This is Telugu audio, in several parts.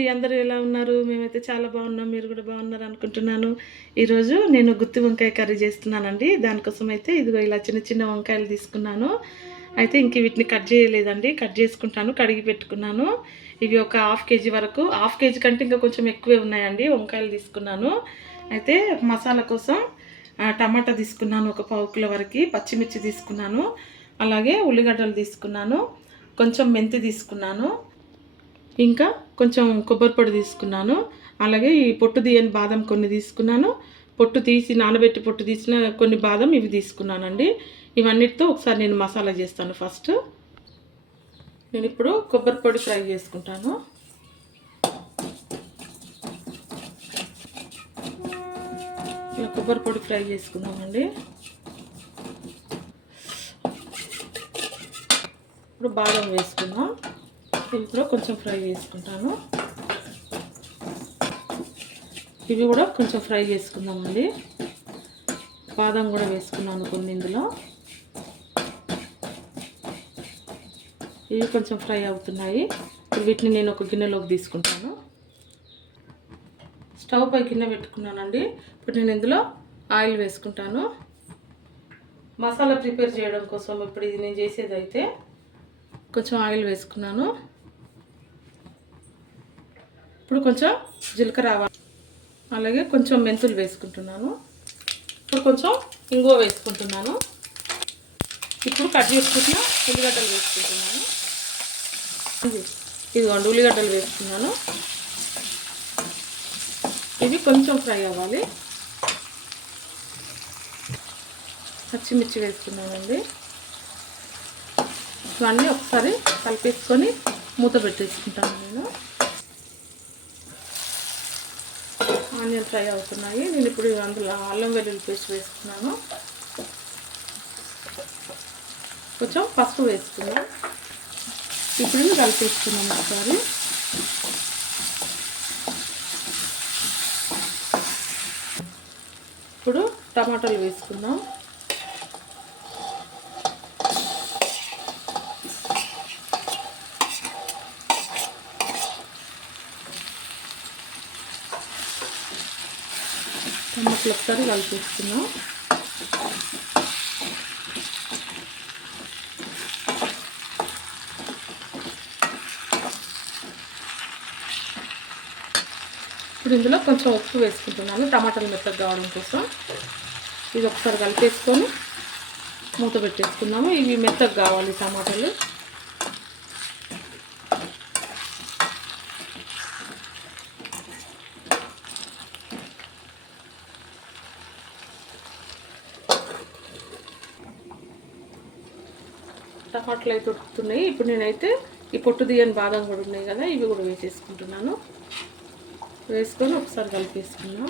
అందరూ ఎలా ఉన్నారు? మేమైతే చాలా బాగున్నాం మీరు కూడా బాగున్నారు అనుకుంటున్నాను. ఈరోజు నేను గుత్తి వంకాయ కర్రీ చేస్తున్నానండి. దానికోసం అయితే ఇదిగో ఇలా చిన్న చిన్న వంకాయలు తీసుకున్నాను. అయితే ఇంక వీటిని కట్ చేయలేదండి. కట్ చేసుకుంటాను కడిగి పెట్టుకున్నాను. ఇవి ఒక హాఫ్ కేజీ వరకు హాఫ్ కేజీ కంటే ఇంకా కొంచెం ఎక్కువే ఉన్నాయండి వంకాయలు తీసుకున్నాను. అయితే మసాలా కోసం టమాటా తీసుకున్నాను ఒక పావు కిలో వరకు పచ్చిమిర్చి తీసుకున్నాను. అలాగే ఉల్లిగడ్డలు తీసుకున్నాను. కొంచెం మెంతి తీసుకున్నాను. ఇంకా కొంచెం కొబ్బరి పొడి తీసుకున్నాను. అలాగే ఈ పొట్టు తీయని బాదం కొన్ని తీసుకున్నాను. పొట్టు తీసి నానబెట్టి పొట్టు తీసిన కొన్ని బాదం ఇవి తీసుకున్నానండి. ఇవన్నిటితో ఒకసారి నేను మసాలా చేస్తాను ఫస్ట్. నేను ఇప్పుడు కొబ్బరి పొడి ఫ్రై చేసుకుంటాను. ఇలా కొబ్బరి పొడి ఫ్రై చేసుకుందామండి. ఇప్పుడు బాదం వేసుకుందాం. ఇవి కొంచెం ఫ్రై చేసుకుంటాను. ఇవి కూడా కొంచెం ఫ్రై చేసుకుందామండి. బాదం కూడా వేసుకున్నాను కొన్ని ఇందులో. ఇవి కొంచెం ఫ్రై అవుతున్నాయి. ఇప్పుడు వీటిని నేను ఒక గిన్నెలోకి తీసుకుంటాను. స్టవ్ పై గిన్నె పెట్టుకున్నానండి. ఇప్పుడు నేను ఇందులో ఆయిల్ వేసుకుంటాను. మసాలా ప్రిపేర్ చేయడం కోసం ఇప్పుడు ఇది నేను చేసేది అయితే కొంచెం ఆయిల్ వేసుకున్నాను. ఇప్పుడు కొంచెం జీలకర్ర ఆవాలు. అలాగే కొంచెం మెంతులు వేసుకుంటున్నాను. ఇప్పుడు కొంచెం ఇంగువ వేసుకుంటున్నాను. ఇప్పుడు కట్ చేసుకుంటున్న ఉల్లిగడ్డలు వేసుకుంటున్నాను. ఇదిగోండి ఉల్లిగడ్డలు వేసుకున్నాను. ఇవి కొంచెం ఫ్రై అవ్వాలి. పచ్చిమిర్చి వేసుకున్నానండి. ఇవన్నీ ఒకసారి కలిపేసుకొని మూత పెట్టేసుకుంటాను నేను. ఆనియన్ ఫ్రై అవుతున్నాయి. నేను ఇప్పుడు అందులో అల్లం వెల్లుల్లి పేస్ట్ వేసుకున్నాను. కొంచెం పసుపు వేసుకున్నాం ఇప్పుడు ఇవి కలిపేసుకున్నాను ఒకసారి. ఇప్పుడు టమాటాలు వేసుకుందాం. టమాటాలు ఒకసారి కలిపేసుకుందాం. ఇప్పుడు ఇందులో కొంచెం ఉప్పు వేసుకుంటున్నాను టమాటాలు మెత్తగా కావడం కోసం. ఇది ఒకసారి కలిపేసుకొని మూత పెట్టేసుకున్నాము ఇవి మెత్తగా కావాలి టమాటాలు. టమాటాలు అయితే ఉడుకుతున్నాయి ఇప్పుడు నేనైతే ఈ పొట్టు దియని బాదం కూడా ఉన్నాయి కదా ఇవి కూడా వేసేసుకుంటున్నాను. వేసుకొని ఒకసారి కలిపేసుకున్నాం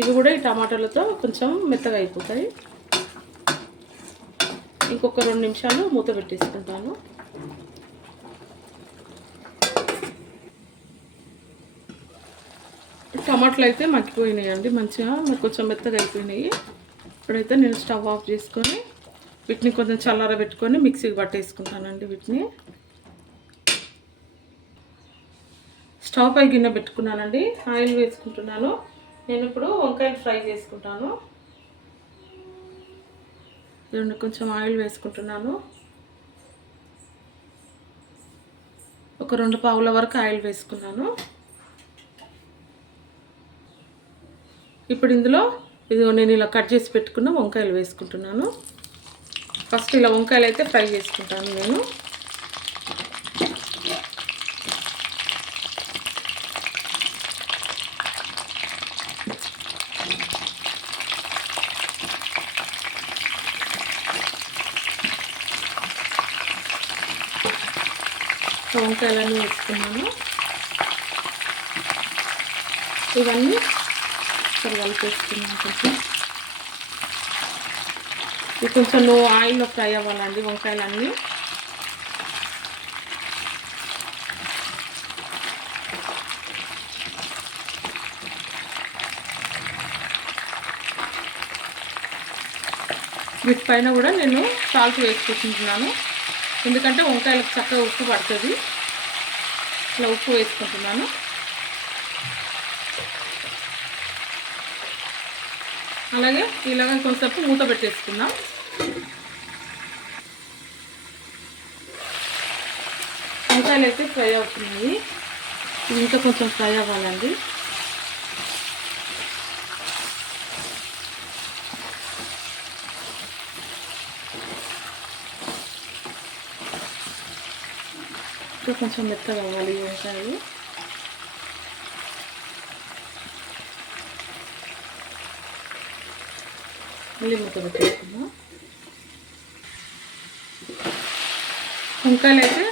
ఇవి కూడా ఈ టమాటాలతో కొంచెం మెత్తగా అయిపోతాయి. ఇంకొక రెండు నిమిషాలు మూత పెట్టేసుకుంటాను. టమాటాలు అయితే మగ్గిపోయినాయి అండి మంచిగా మరి కొంచెం మెత్తగా అయిపోయినాయి. ఇప్పుడైతే నేను స్టవ్ ఆఫ్ చేసుకొని వీటిని కొంచెం చల్లార పెట్టుకొని మిక్సీకి పట్టేసుకుంటానండి వీటిని. స్టవ్ పై గిన్నె పెట్టుకున్నానండి. ఆయిల్ వేసుకుంటున్నాను. నేను ఇప్పుడు వంకాయలు ఫ్రై చేసుకుంటాను. రెండు కొంచెం ఆయిల్ వేసుకుంటున్నాను. ఒక రెండు పావుల వరకు ఆయిల్ వేసుకున్నాను. ఇప్పుడు ఇందులో ఇది నేను ఇలా కట్ చేసి పెట్టుకున్న వంకాయలు వేసుకుంటున్నాను. ఫస్ట్ ఇలా వంకాయలు అయితే ఫ్రై చేసుకుంటాను నేను. వంకాయలన్నీ వేసుకున్నాను. ఇవన్నీ సరిగా కలిపేసుకున్నాను కొంచెం. ఇది కొంచెం లో ఆయిల్లో ఫ్రై అవ్వాలండి వంకాయలన్నీ. వీటి పైన కూడా నేను సాల్ట్ వేసుకుంటున్నాను. ఎందుకంటే వంకాయలకు చక్కగా ఉప్పు పడుతుంది. ఇట్లా ఉప్పు వేసుకుంటున్నాను. అలాగే ఇలాగ కొంచెంసేపు మూత పెట్టేసుకుందాం. వంకాయలు అయితే ఫ్రై అవుతున్నాయి. ఇంకా కొంచెం ఫ్రై అవ్వాలండి. ఇంకా కొంచెం మెత్తగా అవ్వాలి వంకాయలు. మళ్ళీ మూత పెట్టేసుకుందాం వంకాయలు అయితే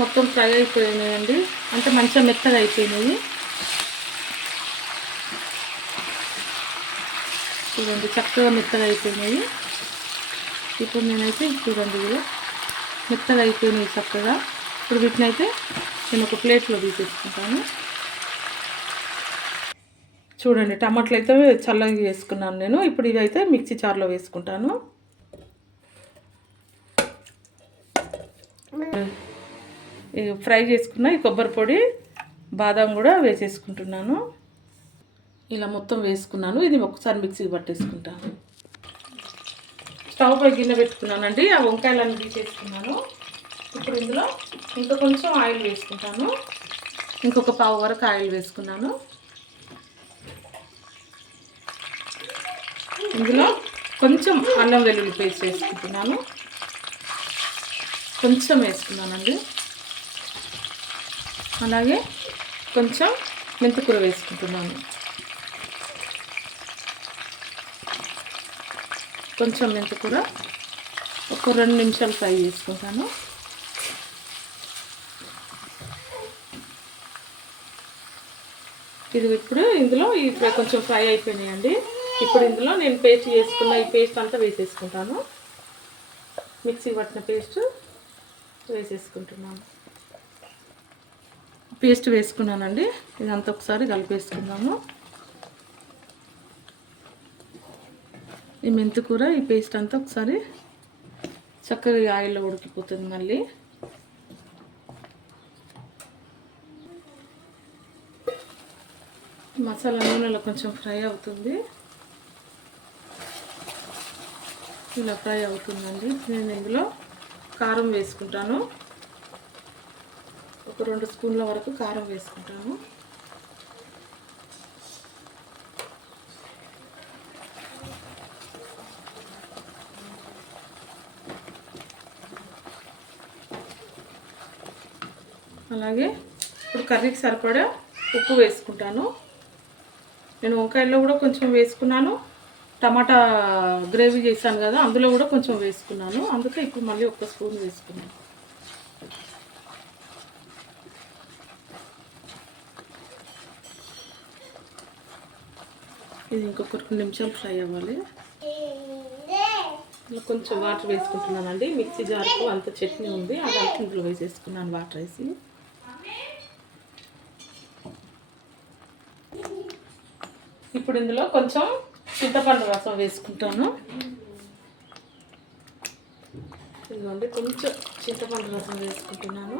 మొత్తం ఫ్రై అయిపోయినాయండి. అంటే మంచిగా మెత్తగా అయిపోయినాయి. చూడండి చక్కగా మెత్తగా అయిపోయినాయి. ఇప్పుడు నేనైతే చూడండి ఇది మెత్తగా అయిపోయినాయి చక్కగా. ఇప్పుడు వీటిని అయితే నేను ఒక ప్లేట్లో తీసేసుకుంటాను. చూడండి టమాటాలు అయితే చల్లగా వేసుకున్నాను నేను. ఇప్పుడు ఇవి అయితే మిక్సీ చారులో వేసుకుంటాను. ఫ్రై చేసుకున్న ఈ కొబ్బరి పొడి బాదం కూడా వేసేసుకుంటున్నాను. ఇలా మొత్తం వేసుకున్నాను. ఇది ఒకసారి మిక్సీకి పట్టేసుకుంటాను స్టవ్ పై గిన్నె పెట్టుకున్నానండి. ఆ వంకాయలన్నీ తీసేసుకున్నాను. ఇప్పుడు ఇందులో ఇంకా కొంచెం ఆయిల్ వేసుకుంటాను. ఇంకొక పావు వరకు ఆయిల్ వేసుకున్నాను. ఇందులో కొంచెం అల్లం వెల్లుల్లి పేస్ట్ వేసుకుంటున్నాను. కొంచెం వేసుకున్నానండి. అలాగే కొంచెం మెంతికూర వేసుకుంటున్నాను. కొంచెం మెంతికూర ఒక రెండు నిమిషాలు ఫ్రై చేసుకుంటాను. ఇది ఇప్పుడు ఇందులో ఈ కొంచెం ఫ్రై అయిపోయినాయండి. ఇప్పుడు ఇందులో నేను పేస్ట్ చేసుకున్న ఈ పేస్ట్ అంతా వేసేసుకుంటాను. మిక్సీ పట్టిన పేస్ట్ వేసేసుకుంటున్నాను. పేస్ట్ వేసుకున్నానండి. ఇదంతా ఒకసారి కలిపేసుకుందాము. ఈ మెంతి కూర ఈ పేస్ట్ అంతా ఒకసారి చక్కగా ఆయిల్లో ఉడికిపోతుంది మళ్ళీ. మసాలా నూనెలో కొంచెం ఫ్రై అవుతుంది. ఇలా ఫ్రై అవుతుందండి. నేను ఇందులో కారం వేసుకుంటాను. ఒక రెండు స్పూన్ల వరకు కారం వేసుకుంటాను. అలాగే ఇప్పుడు కర్రీకి సరిపడా ఉప్పు వేసుకుంటాను. నేను వంకాయల్లో కూడా కొంచెం వేసుకున్నాను. టమాటా గ్రేవీ చేశాను కదా అందులో కూడా కొంచెం వేసుకున్నాను. అందుకే ఇప్పుడు మళ్ళీ ఒక స్పూన్ వేసుకున్నాను. ఇది ఇంకొక రెండు నిమిషాలు ఫ్రై అవ్వాలి. కొంచెం వాటర్ వేసుకుంటున్నానండి. మిక్సీ జార్కు అంత చట్నీ ఉంది. ఆ అంత ఇంట్లో వేసేసుకున్నాను వాటర్ వేసి. ఇప్పుడు ఇందులో కొంచెం చింతపండు రసం వేసుకుంటాను. ఇదిగోండి కొంచెం చింతపండు రసం వేసుకుంటున్నాను.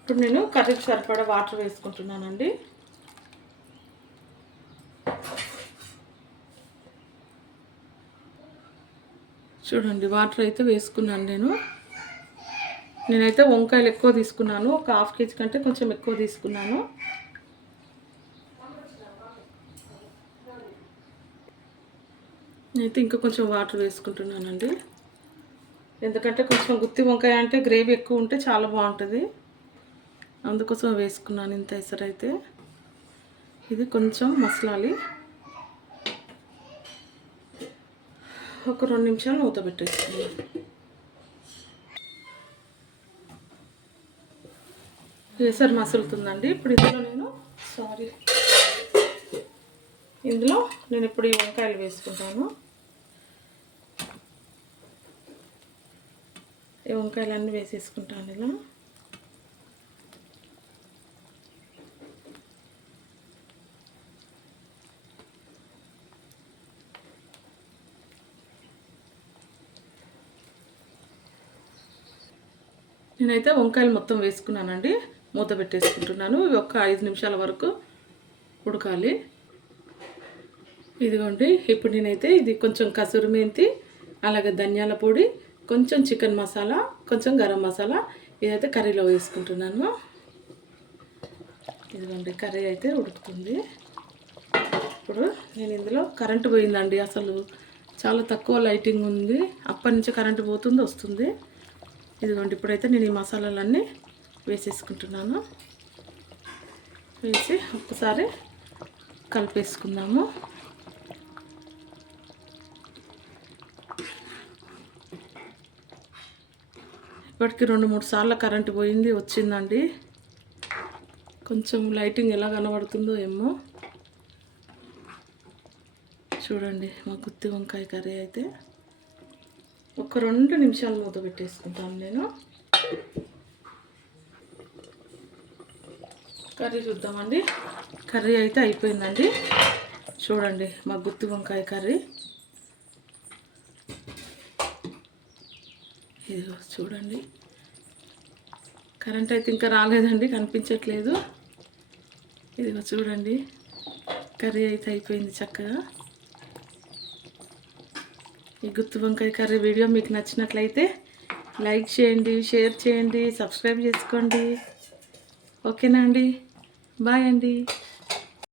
ఇప్పుడు నేను కర్రీకి సరిపడా వాటర్ వేసుకుంటున్నానండి. చూడండి వాటర్ అయితే వేసుకున్నాను నేను. నేనైతే వంకాయలు ఎక్కువ తీసుకున్నాను. ఒక హాఫ్ కేజీ కంటే కొంచెం ఎక్కువ తీసుకున్నాను. నేనైతే ఇంకా కొంచెం వాటర్ వేసుకుంటున్నానండి. ఎందుకంటే కొంచెం గుత్తి వంకాయ అంటే గ్రేవీ ఎక్కువ ఉంటే చాలా బాగుంటుంది. అందుకోసం వేసుకున్నాను ఇంత ఎసరైతే ఇది కొంచెం మసలాలి. ఒక రెండు నిమిషాలు మూత పెట్టేసుకున్నాను కేసర్ మసులుతుందండి ఇప్పుడు ఇందులో నేను సారీ ఇందులో నేను ఇప్పుడు ఈ వంకాయలు వేసుకుంటాను. ఈ వంకాయలన్నీ వేసేసుకుంటాను ఇలా. నేనైతే వంకాయలు మొత్తం వేసుకున్నానండి. మూత పెట్టేసుకుంటున్నాను. ఇవి ఒక ఐదు నిమిషాల వరకు ఉడకాలి. ఇదిగోండి ఇప్పుడు నేనైతే ఇది కొంచెం కసూరి మెంతి అలాగే ధనియాల పొడి కొంచెం చికెన్ మసాలా కొంచెం గరం మసాలా ఇదైతే కర్రీలో వేసుకుంటున్నాను. ఇదిగోండి కర్రీ అయితే ఉడుకుతుంది. ఇప్పుడు నేను ఇందులో కరెంటు పోయిందండి అసలు. చాలా తక్కువ లైటింగ్ ఉంది. అప్పటి నుంచి కరెంటు పోతుంది వస్తుంది. ఇదిగోండి ఇప్పుడైతే నేను ఈ మసాలాలన్నీ వేసేసుకుంటున్నాను. వేసి ఒక్కసారి కలిపేసుకుందాము. ఇప్పటికి రెండు మూడు సార్లు కరెంటు పోయింది వచ్చిందండి. కొంచెం లైటింగ్ ఎలా కనబడుతుందో ఏమో. చూడండి మా గుత్తి వంకాయ కర్రీ అయితే. ఒక రెండు నిమిషాలు మూత పెట్టేసుకుంటాను నేను. కర్రీ చూద్దామండి. కర్రీ అయితే అయిపోయిందండి. చూడండి మా గుత్తి వంకాయ కర్రీ. ఇదిగో చూడండి. కరెంట్ అయితే ఇంకా రాలేదండి కనిపించట్లేదు. ఇదిగో చూడండి. కర్రీ అయితే అయిపోయింది చక్కగా. ఈ గుత్తి వంకాయ కర్రీ వీడియో మీకు నచ్చినట్లయితే లైక్ చేయండి షేర్ చేయండి సబ్స్క్రైబ్ చేసుకోండి. ఓకేనా అండి? బాయ్ అండి